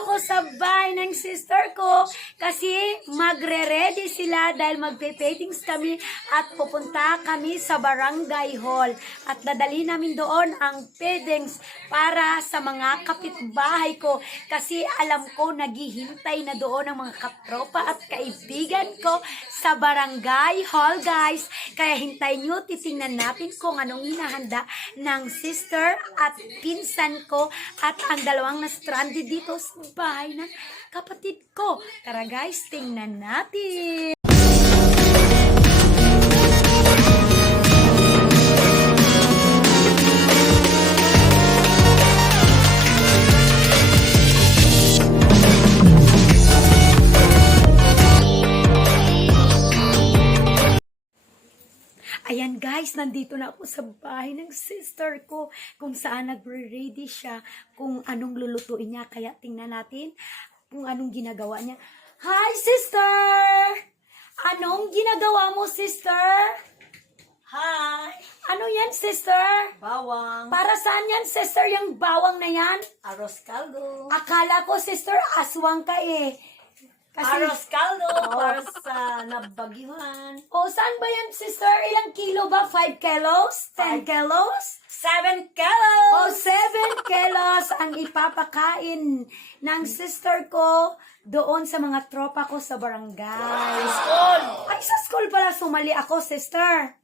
ako sa bahay ng sister ko kasi magre-ready sila dahil magpe-paintings kami at pupunta kami sa barangay hall at dadali namin doon ang paintings para sa mga kapitbahay ko kasi alam ko naghihintay na doon ang mga katropa at kaibigan ko sa barangay hall, guys. Kaya hintayin nyo, titingnan natin kung anong hinahanda ng sister at pinsan ko at ang dalawang na stranded dito sa bahay ng kapatid ko. Tara guys, tingnan natin. Ayan guys, nandito na ako sa bahay ng sister ko kung saan nagre-ready siya, kung anong lulutuin niya. Kaya tingnan natin kung anong ginagawa niya. Hi sister! Anong ginagawa mo sister? Hi! Ano yan sister? Bawang. Para saan yan sister yung bawang na yan? Arroz caldo. Akala ko sister aswang ka eh. Arroz caldo para sa nabagyuhan. Saan ba yan, sister? Ilang kilo ba? 5 kilos? 10 kilos? 7 kilos! 7 kilos ang ipapakain ng sister ko doon sa mga tropa ko sa barangay. School! Ay, sa school pala sumali ako, sister.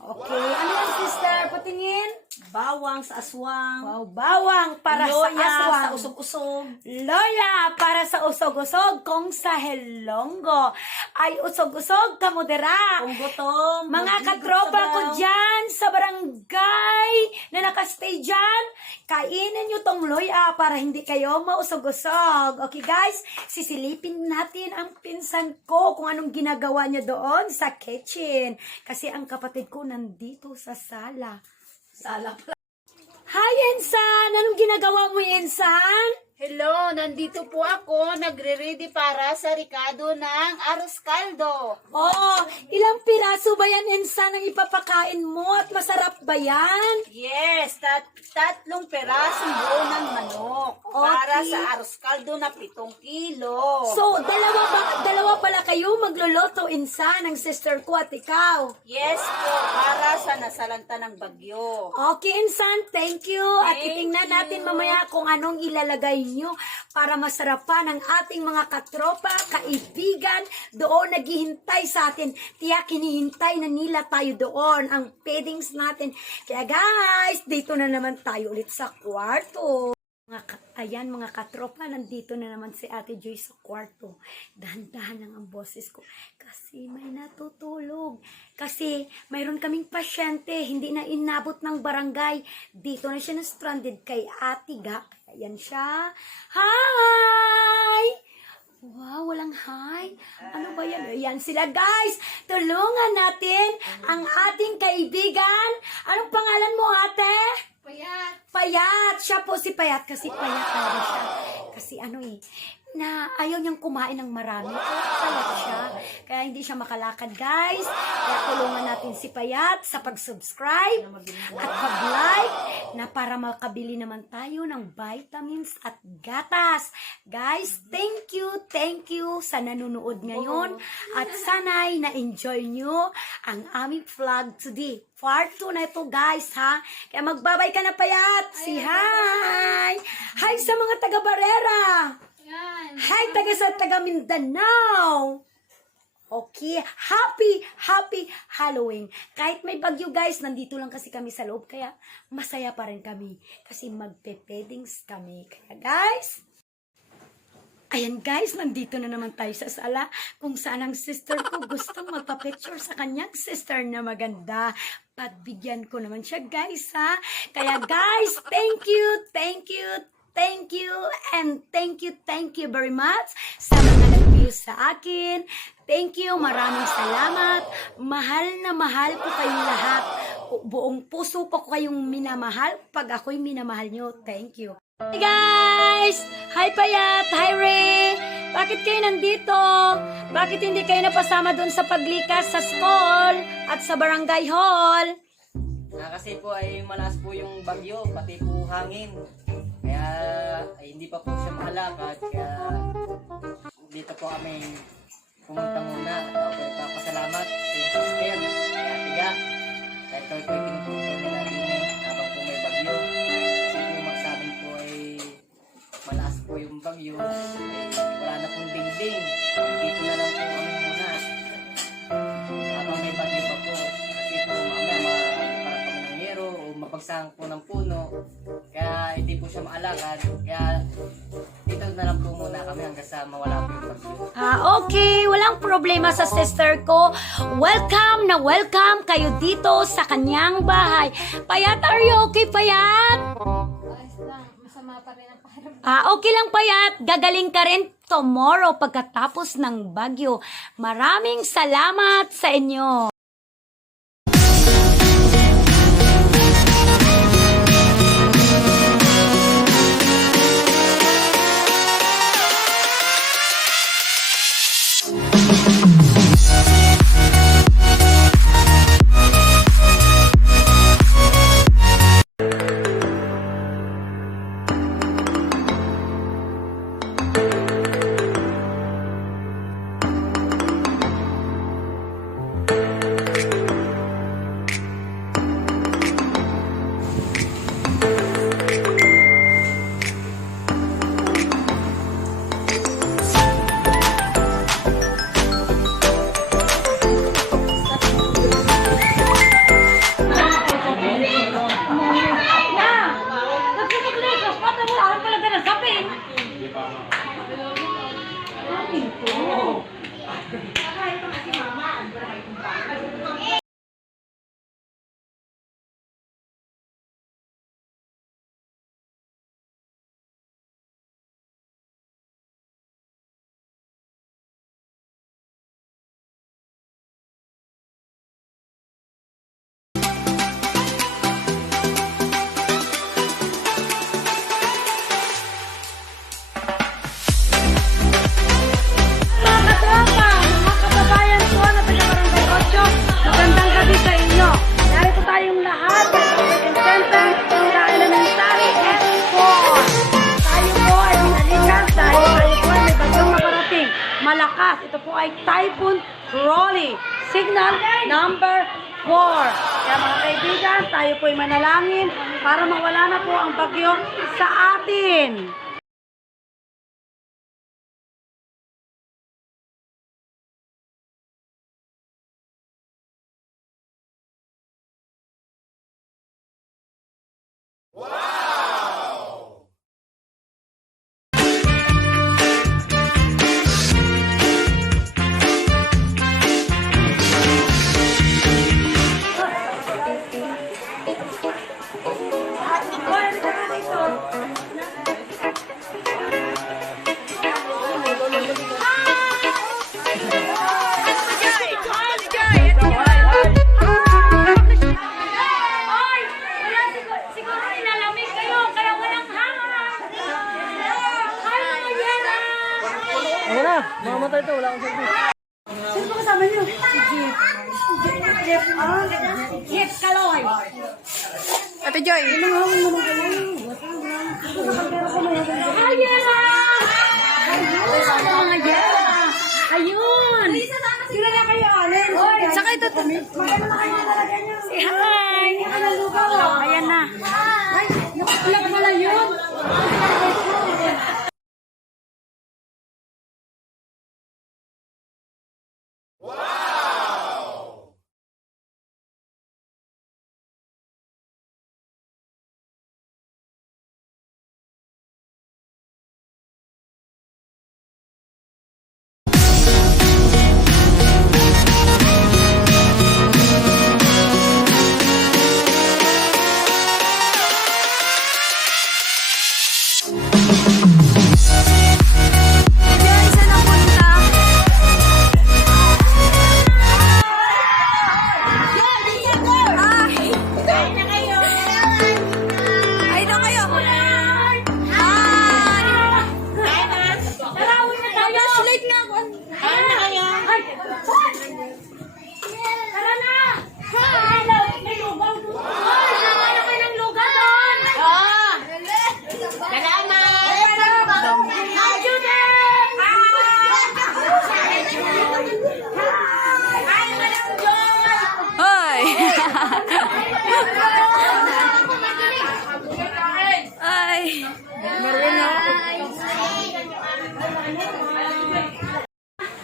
Okay. Ano yan, sister? Patingin. Bawang sa aswang. Wow, bawang para Loya sa aswang. sa usog-usog. Loya para sa usog-usog kung sa helonggo. Ay usog-usog kamudera. Kung gutom. Mga magligot katropa ka ko daw. dyan sa barangay na nakastay dyan, kainin nyo tong loya para hindi kayo mausog-usog. Okay guys, sisilipin natin ang pinsan ko kung anong ginagawa niya doon sa kitchen. Kasi ang kapatid ko nandito sa sala. Sala pala. Hi, Ensan! Anong ginagawa mo, Ensan? Hello, nandito po ako, nagre-ready para sa Ricardo ng arroz caldo. Oo, ilang piraso ba yan, Ensan, ang ipapakain mo at masarap ba yan? Yes, tatlong perasong buo ng manok para sa arroz caldo na 7 kilo. So, dalawa pala kayo magluluto, Ensan, ng sister ko at ikaw. Yes po, para sa nasalanta ng bagyo. Okay, Ensan, thank you. At Thank titingnan you. natin mamaya kung anong ilalagay nyo para masarapan ang ating mga katropa, kaibigan, doon naghihintay sa atin. Tiyak, hinihintay na nila tayo doon, ang paintings natin. Kaya guys, dito na naman tayo ulit sa kwarto. Ayan mga katropa, nandito na naman si Ate Joy sa kwarto. Dahan-dahan lang ang boses ko kasi may natutulog. Kasi mayroon kaming pasyente, hindi na inabot ng barangay. Dito na siya na-stranded kay Ate Ga. Ayan siya. Hi! Wow, walang hi. Ano ba yan? Ayan sila guys. Tulungan natin ang ating kaibigan. Anong pangalan mo ate? Payat. Payat. Siya po si Payat kasi payat talaga siya. Kasi na ayaw niyang kumain ng marami. Payat siya. Kaya hindi siya makalakad guys. Kaya tulungan natin si Payat sa pag-subscribe at pag-like na para makabili naman tayo ng vitamins at gatas. Guys, thank you sa nanonood ngayon at sana'y na-enjoy nyo ang aming vlog today. Part 2 na ito guys ha. Kaya magbabay ka na Payat. Si hi. Hi sa mga taga-Barrera. Yan. Hi taga Mindanao. Okay, happy Halloween. Kahit may bagyo guys, nandito lang kasi kami sa loob. Kaya masaya pa rin kami. Kasi magpe-paintings kami. Kaya guys, ayan guys, nandito na naman tayo sa sala kung saan ang sister ko gustong magpa-picture sa kanyang sister na maganda. Pagbigyan ko naman siya guys ha. Kaya guys, thank you, and thank you very much sa mga nag-view sa akin. Thank you, maraming salamat. Mahal na mahal ko kayong lahat. Buong puso ko kayong minamahal pag ako'y minamahal nyo. Thank you. Hey guys! Hi Payat! Hi Ray! Bakit kayo nandito? Bakit hindi kayo napasama doon sa paglikas sa school at sa barangay hall? Kasi po ay malakas po yung bagyo, pati po hangin. Kaya ay, hindi pa po siya makalakad, kaya dito po kami pumunta muna. At ako po nagpapasalamat sa yung sister, kaya tiga. Dahil kami po ikinutulong nila din habang po may bagyo. Kasi po sa amin po ay malakas po yung bagyo. Ay wala na pong dingding. Dito na lang po kami muna. Habang may bagyo pa po. Kasi po mamaya para kami ng yero o mapagsahang po ng puno. Kaya hindi po siya maalakad. Kaya dito na lang po muna kami hanggang sa mawala po yung bagyo. Okay, walang problema sa sister ko. Welcome na welcome kayo dito sa kanyang bahay. Payat, are you okay, Payat? Okay lang, Payat. Gagaling ka rin tomorrow pagkatapos ng bagyo. Maraming salamat sa inyo. Malakas. Ito po ay Typhoon Rolly. Signal number 4. Kaya mga kaibigan, tayo po ay manalangin para mawala na po ang bagyo sa atin. Mamatay to, wala akong service. Sino ba kasama niyo? Jeff. Jeff Kaloy. Ate Joy. Ayela! Ayun! Sino na kayo, Alin? Saka ito. Maganda na kayo nalagyan niyo. Si hi! Ayan na. Ay, nakukulat pala yun.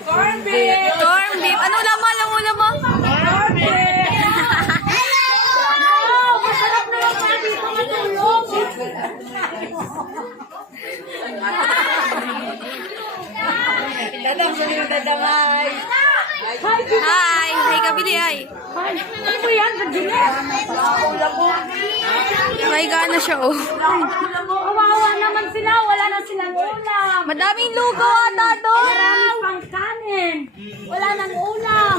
Corn beef. Ano laman? Alam mo naman? Masarap na lang mga dito matulog. Dadamay. Hi! Hi, kabili ay. Ano po yan? Pagdilis? May gana siya, oh. Kawawa naman sila. Wala na silang ulam. Madaming lugaw ata doon. Maraming pang kanin. Wala nang ulam.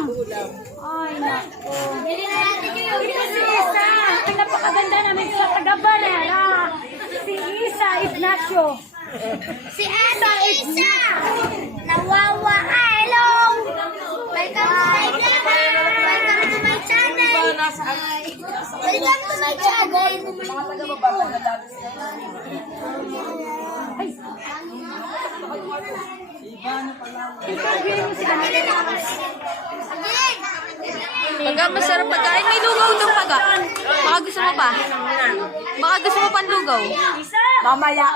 Ay, naku. Ito si Isa. Ang napakaganda namin sa taga-Barera. Si Isa Ignacio. Si Ate Isa! Nawawa ka! Hello! Welcome to my vlog! Welcome to my channel! Welcome to my channel! Paga, masarap pagkain. May lugaw doon, Paga. Baka gusto mo pa. Baka gusto mo pang lugaw. Mamaya.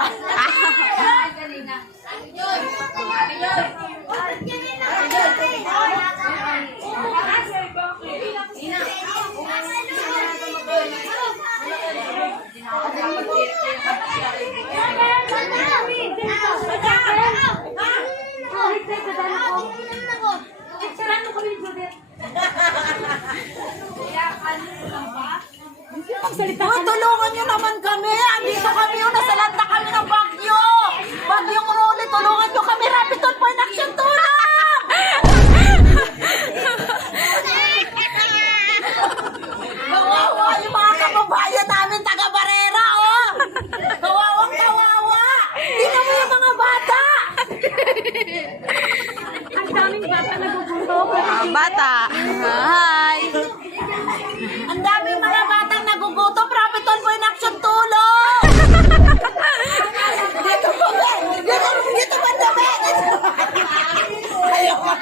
Tulungan nyo naman kami. Andito kami yun. Nasa landa kami ng bagyo. Bagyong Rolly. Tulungan nyo kami. Rapid Point Action. Tulong! Kawawa yung mga kababayan namin taga-Barera, oh! Kawawang kawawa! Tingnan mo yung mga bata! Ang daming bata nagugutom. Bata. Hi! Ang daming mga batang nagugutom. Rapid Point Action. Tulong! Dito po ba? Dito ba dami? Ayaw ka.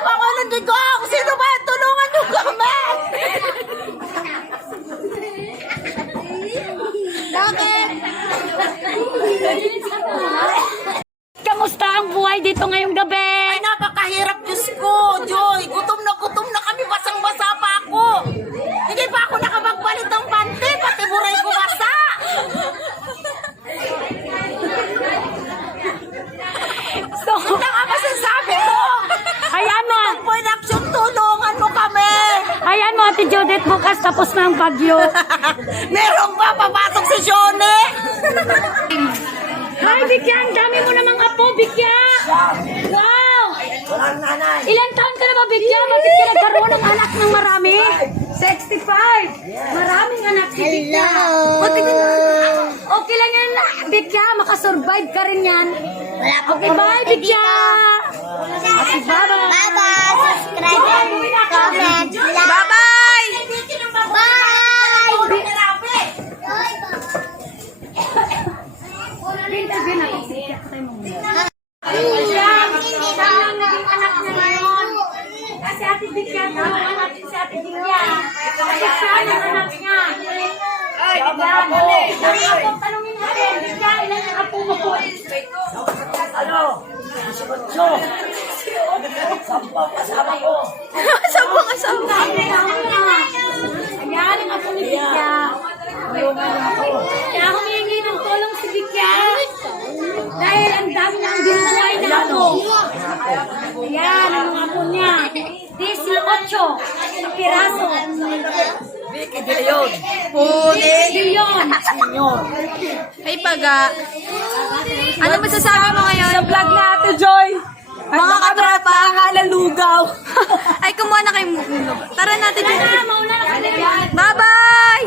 Pangulo Digong! Sino ba? Tulungan nyo kami! Kamusta ang buhay dito ngayong gabi? Ay, napakahirap, Diyos ko, Joy. Gutom na kami. Basang-basa pa ako. Hindi pa ako nakapagpalit ng pante. Pati buray ko basa. So, Ito nga masasabi mo. ayan mo. Point Action, tulungan mo kami. Ayan mo, Ate Judith, bukas tapos na ang bagyo. Meron pa papasok si Shone. Hi, Bikya! Ang dami mo namang apo, Bikya! Wow! Walang nanay. Ilan taon ka na ba, Bikya? Bakit ka nagkaroon ng anak ng marami? 65! Maraming anak si Bikya. Okay lang yan, Bikya. Makasurvive ka rin yan. Okay, bye, Bikya! Okay, bye-bye! Bye-bye! Subscribe and comment! Bye-bye! Bye! Bin natin si Bikya. Patay mo muna. Bikya, sayang naging anak niya ngayon. Kasi Ate Bikya, tulungan natin si Ate Bikya. Kasi siya yung anak niya. Yan. Tanungin natin, Bikya, ilan ang apo mo? Sabang asawa. Ayan, ang apo ni Bikya. Kaya humingi ng tulong si Bikya. Dahil ang dami na ang ginulay na apo. Ayan, ang mga apo niya. 18 piraso. Vicky De Leon. Bilyon. Ay, Paga. Ano masasabi mo ngayon? Sa vlog na Ate Joy. Mga katropa. Lugaw. Ay, kumuha na kayo. Tara natin dito. Mauna na kami. Bye-bye!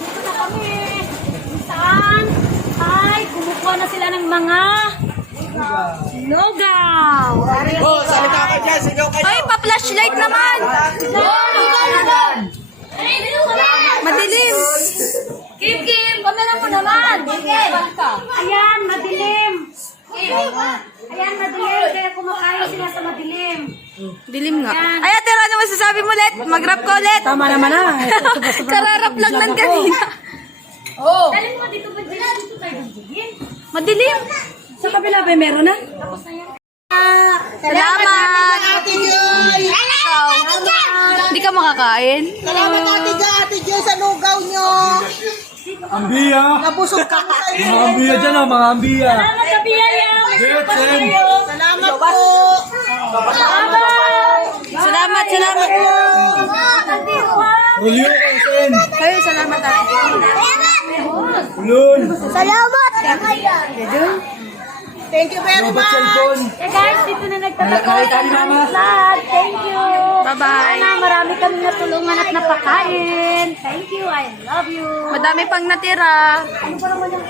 Dito na kami. Saan? Ay, kumukuha na sila ng mga lugaw. Ay, pa-flashlight naman! Madilim! Kim, kamera mo naman. Ayan, madilim. Ayan, madilim. Dilim nga. Ay, Ate Ro, ano masasabi mo ulit? Mag-rap ka ulit. Tama naman na. Kararap lang ng kanina. Oh. Madilim. Sa kabila ba meron na? Salamat. Ate Joy! Ikaw, hindi ka makakain? Salamat Ate Joy sa lugaw nyo! Ambiya! Nabusog ka ko sa inyo! Mga ambiya dyan oh, mga ambiya! Get them! Salamat po! Salamat, salamat. Julio Kaisen! Kayo, salamat ate. Ulol! Salamat! Thank you very Robot much! cellphone! Guys, dito na nagtatapos Nakita ni Mama. vlog. Thank you. Bye-bye. Sana marami kami natulungan at napakain. Thank you. I love you. Madami pang natira.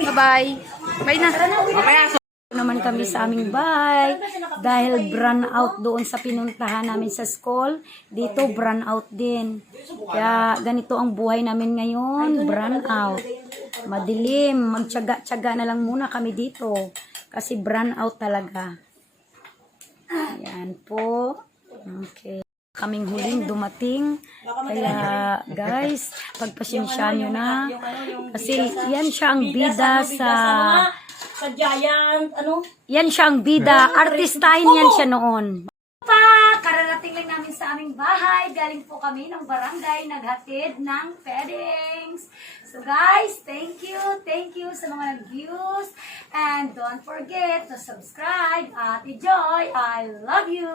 Bye-bye. Bye na. Naman kami sa aming bahay dahil brand out doon sa pinuntahan namin sa school. Dito brand out din. Kaya ganito ang buhay namin ngayon, brand out. Madilim, magtiyaga-tiyaga na lang muna kami dito kasi brand out talaga. Ayan po. Okay. Kaming huling dumating. Kaya guys, pagpasensyahan nyo na. Kasi yan siya ang bida sa Giant, yan siyang bida. Artistahin yan siya noon. Kararating lang namin sa aming bahay. Galing po kami ng barangay. Naghatid ng feedings. So guys, thank you. Thank you sa mga nag-views. And don't forget to subscribe. Ate Joy, I love you.